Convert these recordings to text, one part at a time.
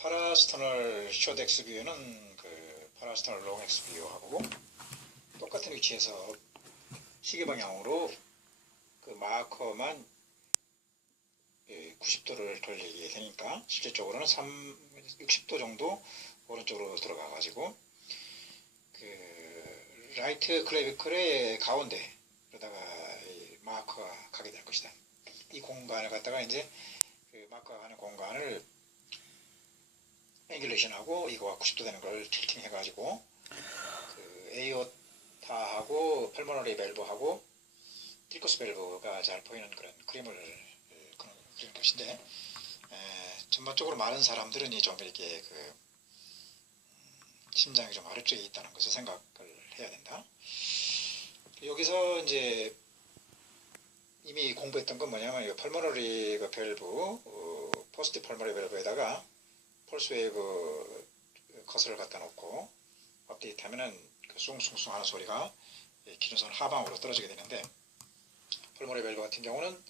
파라스터널 숏 엑스뷰는 파라스터널 롱 엑스뷰하고 똑같은 위치에서 시계 방향으로 그 마커만 90도를 돌리게 되니까 실질적으로는 60도 정도 오른쪽으로 들어가 가지고 그 라이트 클레비클의 가운데 그러다가 마커가 가게 될 것이다. 이 공간을 갖다가 이제 그 마커가 가는 공간을 앵귤레이션하고 이거와 90도 되는 걸 틸팅 해가지고 그 에이오타하고 펄모너리 밸브하고 트리커스 밸브가 잘 보이는 그런 그림을 그리는 것인데, 전반적으로 많은 사람들은 좀 이렇게 심장이 좀 아래쪽에 있다는 것을 생각을 해야 된다. 여기서 이제 이미 공부했던 건 뭐냐면 이 펄모너리 밸브, 포스트 펄모너리 밸브에다가 펄스 웨이브 커서를 갖다 놓고 업데이트 하면은 그 숭숭숭 하는 소리가 기준선 하방으로 떨어지게 되는데, 펄모너리 밸브 같은 경우는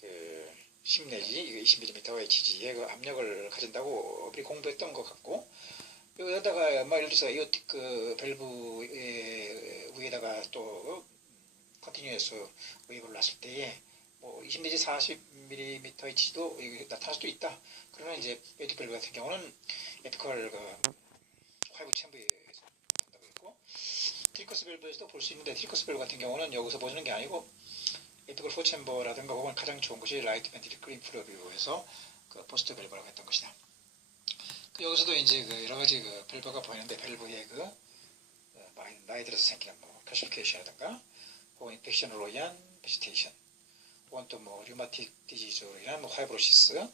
그 10 내지 20mm HG의 그 압력을 가진다고 우리 공부했던 것 같고, 여기다가 예를 들어서 에오틱 그 밸브 위에다가 또 컨티뉴어스 웨이브를 놨을 때에 뭐 20 내지 40mm HG도 나타날 수도 있다. 그러나 이제 에오틱 밸브 같은 경우는 에피컬 화이브 챔버에서 한다고 했고, 트리커스 밸브에서도 볼 수 있는데, 트리커스 밸브 같은 경우는 여기서 보여주는 게 아니고 에피컬 4챔버라든가 혹은 가장 좋은 것이 라이트 벤트리클 인프로뷰에서 그 포스트 밸브라고 했던 것이다. 여기서도 이제 여러 가지 밸브가 보이는데, 밸브의 나이 들어서 생기는 칼시피케이션이라든가 혹은 인펙션으로 인한 베지테이션, 혹은 또 류마틱 디지즈로 인한 화이브로시스,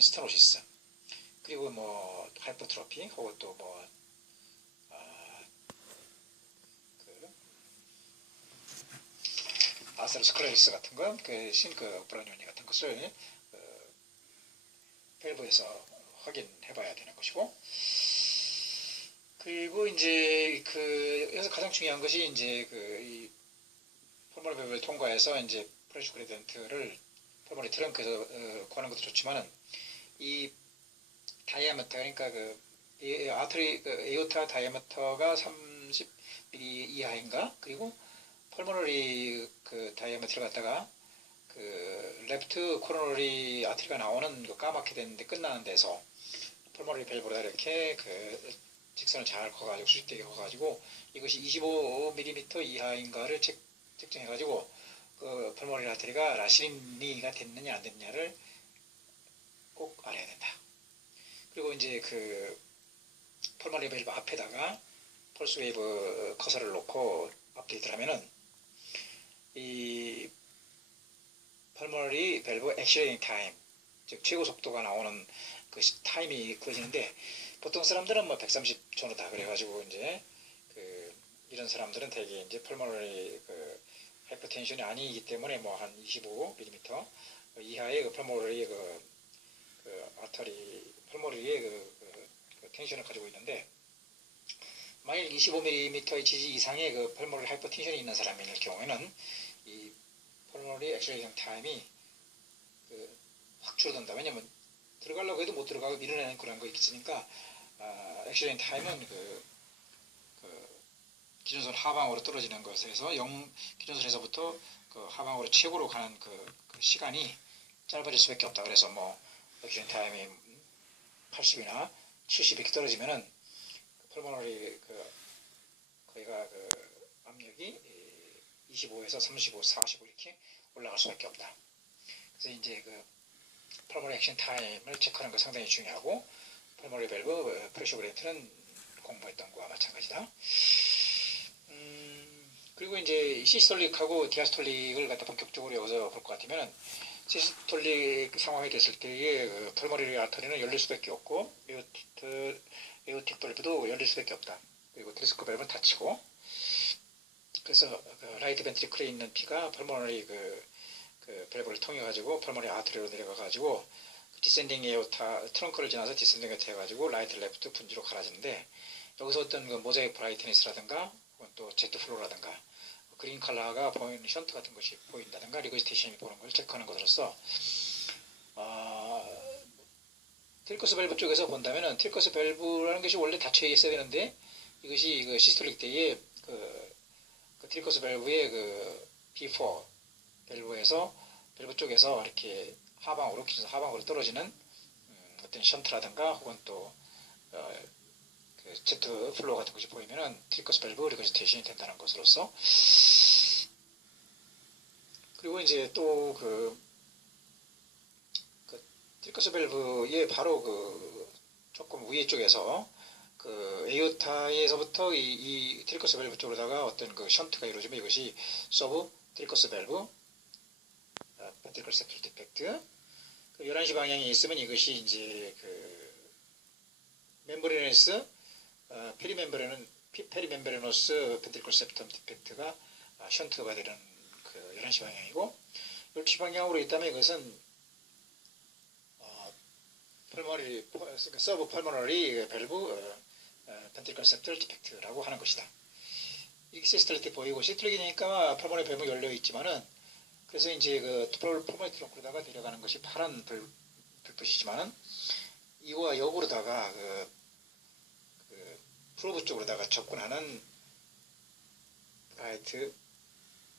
스테노시스, 그리고 하이퍼트로피, 혹은 또 아스테로스클레로시스 같은 거, 브라우니오니 같은 것을 밸브에서 확인해봐야 되는 것이고, 그리고 이제 여기서 가장 중요한 것이 이제 이 펄모너리 밸브를 통과해서 이제 프레셔 그레디언트를 펄모너리 트렁크에서 구하는 것도 좋지만은 이 다이아미터, 그러니까 아트리 에오타 다이아미터가 30mm 이하인가, 그리고 펄모너리 다이아미터를 갖다가 레프트 코로너리 아트리가 나오는 까맣게 됐는데 끝나는 데서 펄모너리 밸브로다 이렇게 직선을 잘 커가지고 수직되게 커가지고 이것이 25mm 이하인가를 측정해가지고 펄모너리 아트리가 라시니가 됐느냐 안 됐느냐를 꼭 알아야 된다. 그리고 이제 펄모너리 밸브 앞에다가 펄스 웨이브 커서를 놓고 업데이트를 하면은 이 펄모너리 밸브 액시레이팅 타임, 즉 최고 속도가 나오는 타임이 구해지는데, 보통 사람들은 130초로 다 그래가지고 이제 이런 사람들은 대개 이제 펄모너리 하이퍼텐션이 아니기 때문에 한 25mm 이하의 펄모너리 아터리 펄모너리의 텐션을 가지고 있는데, 만일 25mm HG 이상의 펄모너리 하이퍼텐션이 있는 사람일 경우에는 이 펄모너리 액시레이팅 타임이 확 줄어든다. 왜냐면 들어가려고 해도 못 들어가고 밀어내는 그런 거 있으니까, 액시레이팅 타임은 기준선 하방으로 떨어지는 것에서 기준선에서부터 하방으로 최고로 가는 시간이 짧아질 수밖에 없다. 그래서 액시레이팅 타임이 80이나 70 이렇게 떨어지면은 펄모너리 거기가 압력이 25에서 35, 45 이렇게 올라갈 수밖에 없다. 그래서 이제 펄모너리 액션 타임을 체크하는 거 상당히 중요하고, 펄모너리 밸브 프레셔 그레디언트는 공부했던 거와 마찬가지다. 그리고 이제 시스톨릭하고 디아스톨릭을 갖다 본격적으로 여기서 볼 것 같으면, 시스톨릭 상황이 됐을 때의 펄모너리 아터리는 열릴 수밖에 없고, 에오틱 밸브도 열릴 수밖에 없다. 그리고 트리스코 밸브는 닫히고, 그래서 라이트 벤트리클에 있는 피가 펄모너리 밸브를 통해 가지고 펄모너리 아트리로 내려가 가지고 디센딩 에오타 트렁크를 지나서 디센딩 에오타 해가지고 라이트 레프트 분지로 갈아지는데, 여기서 어떤 모자이크 브라이트니스라든가 또 제트 플로라든가 그린 컬러가 보이는 션트 같은 것이 보인다든가 리거지테이션이 보는 걸 체크하는 것으로서 틸커스 밸브 쪽에서 본다면은 틸커스 밸브라는 것이 원래 닫혀 있어야 되는데 이것이 그 시스톨릭 때에 그 틸커스 밸브의 그 B4 밸브에서 밸브 쪽에서 이렇게 하방으로 기존 하방으로 떨어지는 어떤 션트라든가 혹은 또 그 제트 플로우 같은 것이 보이면은 틸커스 밸브 리거지테이션이 된다는 것으로서 그리고 이제 또 그 틸커스 밸브의 바로 그 조금 위에 쪽에서 그 에어타에서부터 이 틸커스 밸브 쪽으로다가 어떤 그 션트가 이루어지면 이것이 서브 틸커스 밸브 벤트리클 septal 디펙트 11시 방향에 있으면 이것이 이제 그 멤브레너스 페리멤브레너스 벤트리클 septum 디펙트가 션트가 되는 그 11시 방향이고 12시 방향으로 있다면 이것은 펄머리 서브 펄머너리 밸브 벤트리클 septal 디펙트라고 하는 것이다. 이게 시스톨릭 보이고 시스톨릭이니까 펄머너리 밸브 열려 있지만은 그래서 이제 그 펄머너리 트렁크로다가 내려가는 것이 파란 불빛이지만은 이거와 역으로다가 그 프로브 쪽으로다가 접근하는 브라이트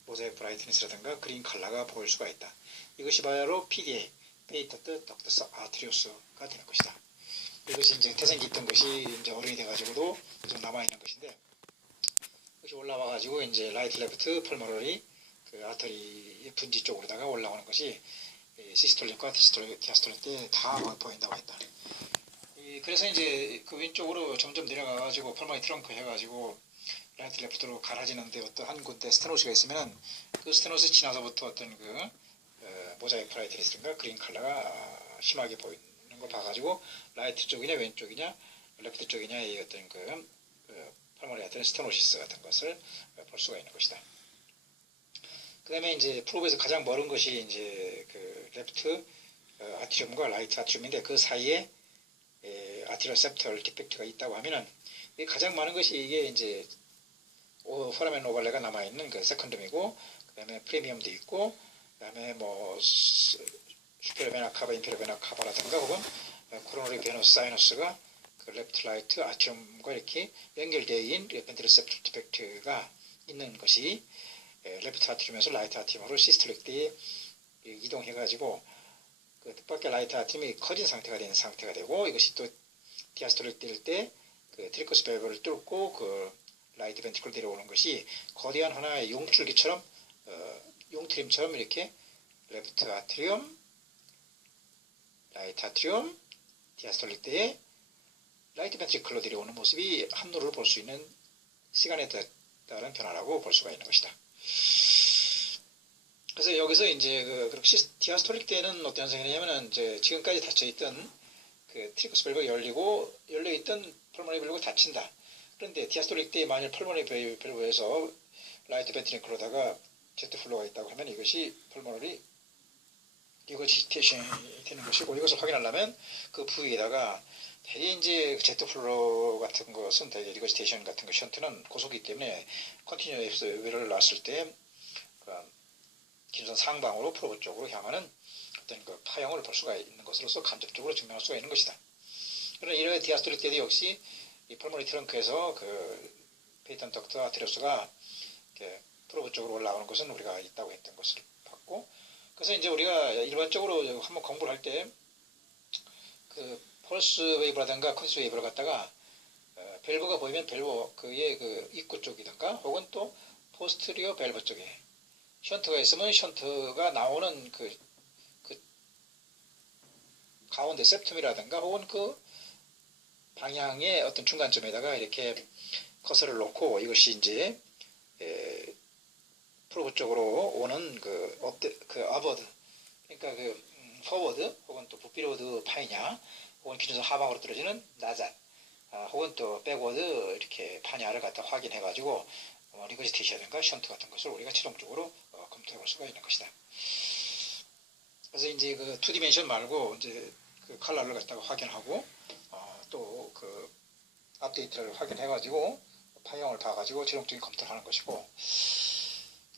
모자이크 브라이트니스라든가 그린 컬러가 보일 수가 있다. 이것이 바로 PDA 페이터트 덕터스 아트리오스가 되는 것이다. 이것이 이제 태생기 있던 것이 이제 어른이 돼가지고도 계속 남아있는 것인데 이것이 올라와가지고 이제 라이트 레프트 펄머너리 그 아터리의 분지 쪽으로다가 올라오는 것이 시스톨릭과 디아스톨릭 때 다 보인다고 했다. 그래서 이제 그 왼쪽으로 점점 내려가가지고 펄머너리 트렁크 해가지고 라이트 레프트로 갈아지는데 어떤 한 군데 스테노스가 있으면은 그 스테노스 지나서부터 어떤 그 모자이크 브라이트니스인가 그린 컬러가 심하게 보이는 걸 봐가지고 라이트 쪽이냐 왼쪽이냐 레프트 쪽이냐의 어떤 그 펄머너리 같은 스테노시스 같은 것을 볼 수가 있는 것이다. 그 다음에 이제 프로브에서 가장 멀은 것이 이제 그 레프트 아트리움과 라이트 아트리움인데 그 사이에 아트리얼 septal 디펙트가 있다고 하면은 가장 많은 것이 이게 이제 포라멘 오발레가 남아있는 그 세컨덤이고 그 다음에 프리미엄도 있고 그 다음에 뭐 슈페리어 베나 카바, 인페리어 베나 카바라든가 혹은 코로너리 베너스 사이너스가 그 레프트 라이트 아트리움과 이렇게 연결되어 있는 벤트리클 septal 디펙트가 있는 것이 레프트 아트리움에서 라이트 아트리움으로 시스톨릭 때에 이동해가지고 그 뜻밖의 라이트 아트리움이 커진 상태가 되는 상태가 되고 이것이 또 디아스톨릭 때일 때 그 트리커스 밸브를 뚫고 그 라이트 벤트리클로 내려오는 것이 거대한 하나의 용줄기처럼 용트림처럼 이렇게 레프트 아트리움, 라이트 아트리움, 디아스톨릭 때에 라이트 벤트리클로 내려오는 모습이 함노를 볼 수 있는 시간에 따른 변화라고 볼 수가 있는 것이다. 그래서 여기서 이제 그렇게 디아스톨릭 때는 어떤 현상이냐면은 이제 지금까지 닫혀있던 그 트리커스 밸브가 열려있던 펄머너리 밸브가 닫힌다. 그런데 디아스톨릭 때에 만일 펄머너리 밸브에서 라이트 벤트리클로다가 제트 플로우가 있다고 하면 이것이 펄머너리 리거지테이션이 되는 것이고 이것을 확인하려면 그 부위에다가 대개 이제 제트 플로우 같은 것은 대개 리거지테이션 같은 것 션트는 고속이기 때문에 컨티뉴어스 웨를 놨을 때 기존 상방으로 프로브 쪽으로 향하는 어떤 그 파형을 볼 수가 있는 것으로서 간접적으로 증명할 수가 있는 것이다. 그러나 이런 디아스톨릭 때도 역시 이 펄머너리 트렁크에서 그 페이턴 덕트 아트리오스가 프로브 쪽으로 올라오는 것은 우리가 있다고 했던 것을 봤고, 그래서 이제 우리가 일반적으로 한번 공부를 할 때 그 펄스 웨이브라든가 컨스 웨이브를 갖다가 밸브가 보이면 밸브 그의 그 입구 쪽이든가 혹은 또 포스트리어 밸브 쪽에 션트가 있으면 션트가 나오는 그 가운데 septum이라든가 혹은 그 방향의 어떤 중간점에다가 이렇게 커서를 놓고 이것이 이제 프로브 쪽으로 오는 그 어버드 그러니까 그 포워드 혹은 또 부피로드 파이냐 혹은 기존선 하방으로 떨어지는 나잣 혹은 또 백워드 이렇게 파냐를 갖다 확인해 가지고 리거지테이션인가 션트 같은 것을 우리가 최종적으로 검토해 볼 수가 있는 것이다. 그래서 이제 그 2디멘션 말고 이제 그 컬러를 갖다가 확인하고 또 그 업데이트를 확인해 가지고 파형을 봐 가지고 최종적인 검토를 하는 것이고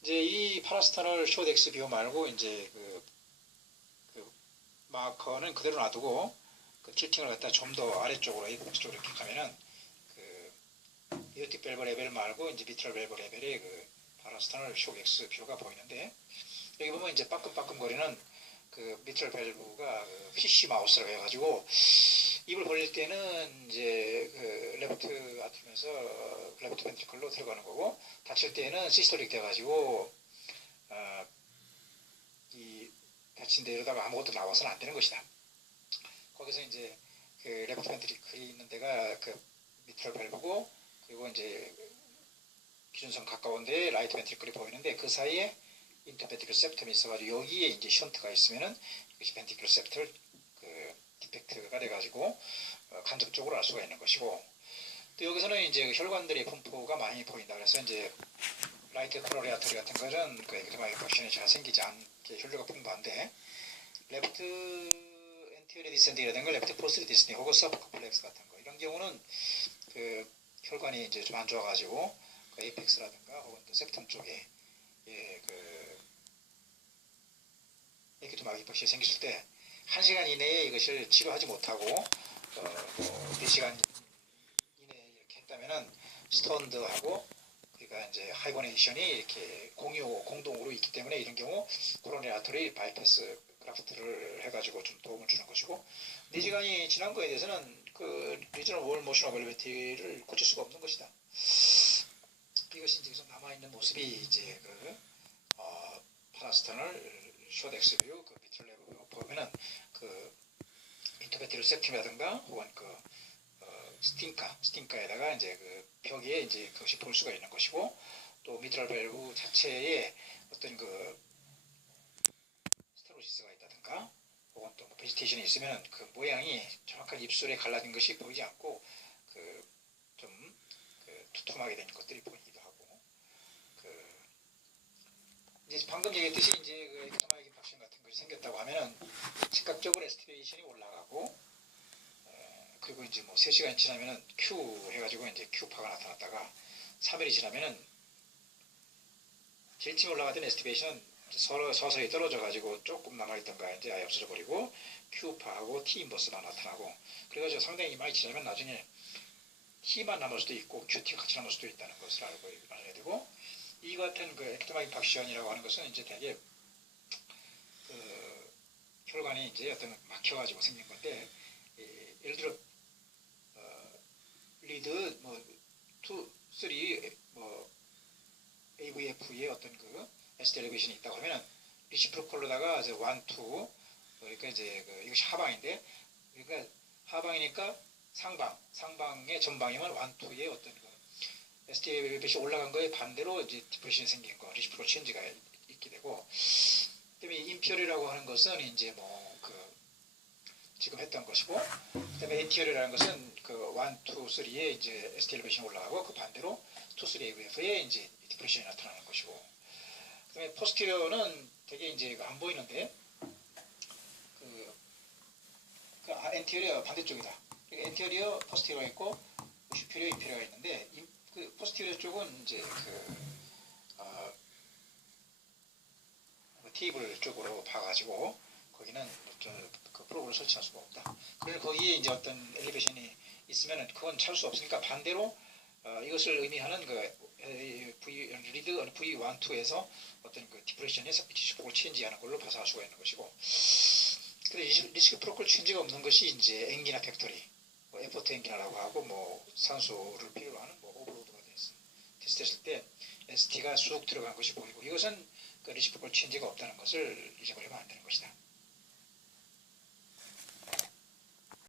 이제 이 파라스타널 쇼덱스 비오 말고 이제 그 마커는 그대로 놔두고 그 tilting을 갖다 좀 더 아래쪽으로 에이펙스 쪽으로 이렇게 하면은 그 이오틱 밸브 레벨 말고 이제 미트럴 밸브 레벨의 그 파라스터널 쇼엑스 뷰가 보이는데, 여기 보면 이제 빠끔빠끔거리는 그 미트럴 밸브가 그 PC 마우스라고 해가지고 입을 벌릴 때는 이제 그 레프트 아트면서 레프트 벤트리클로 들어가는 거고, 닫힐 때는 시스톨릭 돼가지고 이 닫힌 데로다가 아무것도 나와서는 안 되는 것이다. 거기서 이제 그 레프트 벤트리클이 있는 데가 그 미트럴 밸브고, 그리고 이제 기준선 가까운 데에 라이트 벤트리클이 보이는데, 그 사이에 인터벤트리클 septum이 있어가지고 여기에 이제 션트가 있으면은 이것이 벤트리클 septal 그 디펙트가 돼가지고 간접적으로 알 수가 있는 것이고, 또 여기서는 이제 혈관들의 분포가 많이 보인다. 그래서 이제 라이트 코로리 아터리 같은 것은 그 엑토마이크 박션이 잘 생기지 않게 혈류가 풍부한데, 레프트 엔티리어 디센딩이라든가 레프트 포스트 디센딩 혹은 서브컴플렉스 같은 거, 이런 경우는 그 혈관이 이제 좀 안 좋아가지고 그 에이펙스라든가 혹은 또 septum 쪽에 그 엑토마이크 박션이 생겼을 때 1시간 이내에 이것을 치료하지 못하고 뭐 4시간 이내에 이렇게 했다면은 스톤드하고 그러니까 이제 하이버네이션이 이렇게 공동으로 있기 때문에 이런 경우 코로나리 아터리 바이패스 그라프트를 해가지고 좀 도움을 주는 것이고, 4시간이 지난 거에 대해서는 그 리저널 월 모션 어빌리티를 고칠 수가 없는 것이다. 이것이 이제 계속 남아있는 모습이 이제 그 파라스터널 쇼덱스 뷰 그 밑을 내고 보면은 그 인터베티르 septum이라든가 혹은 그 스팅카에다가 이제 그 벽에 이제 그것이 볼 수가 있는 것이고, 또 미트럴 밸브 자체에 어떤 그 스테로시스가 있다든가 혹은 또 뭐 베지테이션이 있으면 그 모양이 정확한 입술에 갈라진 것이 보이지 않고 그 좀 그 두툼하게 된 것들이 보이기도 하고, 그 이제 방금 얘기했듯이 이제 그 엑토마이크 박션 같은 것이 생겼다고 하면은 즉각적으로 에스티베이션이 올라가고, 그리고 이제 뭐 3시간이 지나면은 Q 해가지고 이제 Q파가 나타났다가 3일이 지나면은 제일 처음 올라가던 에스티베이션은 서서히 떨어져가지고 조금 남아있던가 이제 아예 없어져 버리고 Q파하고 T 인버스가 나타나고, 그래가지고 상당히 많이 지나면 나중에 T만 남을 수도 있고 QT가 같이 남을 수도 있다는 것을 알아야 되고, 이 같은 그 엑토마이크 박션이라고 하는 것은 이제 되게 그 혈관이 이제 어떤 막혀가지고 생긴 건데, 예를 들어 리드 뭐 2, 3 뭐 AVF의 어떤 그 ST 엘리베이션이 있다고 하면은 리시프로컬로다가 이제 1, 2 그러니까 이제 그 이것이 하방인데, 그러니까 하방이니까 상방의 전방이면 1, 2의 어떤 그 ST 엘리베이션 올라간 거에 반대로 이제 디프레션이 생긴 거 리시프로 체인지가 있게 되고, 그다음에 인피어리라고 하는 것은 이제 뭐 그 지금 했던 것이고, 그다음에 엔티어리라는 것은 그 1, 2, 3에 이제 ST 엘리베이션이 올라가고 그 반대로 2, 3 AVF에 이제 디프레션이 나타나는 것이고, 그다음에 포스티어는 되게 이제 안 보이는데 그 엔티어리어 반대쪽이다. 엔티어리어 포스티어가 있고 슈피리어 인피리어가 있는데, 그 포스티어 쪽은 이제 테이블 쪽으로 봐가지고 거기는 그 프로그램을 설치할 수가 없다. 그래서 거기에 이제 어떤 엘리베이션이 있으면은 그건 찾을 수 없으니까 반대로 이것을 의미하는 그 리드 V1, 2에서 어떤 그 디프레션에서 리시프로컬 체인지하는 걸로 봐서 수가 있는 것이고, 근데 리시프로컬 체인지가 없는 것이 이제 앵기나 팩토리, 뭐 에포트 앵기나라고 하고 뭐 산소를 필요로 하는 뭐 오버로드가 됐을 때 ST가 쑥 들어간 것이 보이고, 이것은 그 리시프로컬 체인지가 없다는 것을 잊어버리면 안 되는 것이다.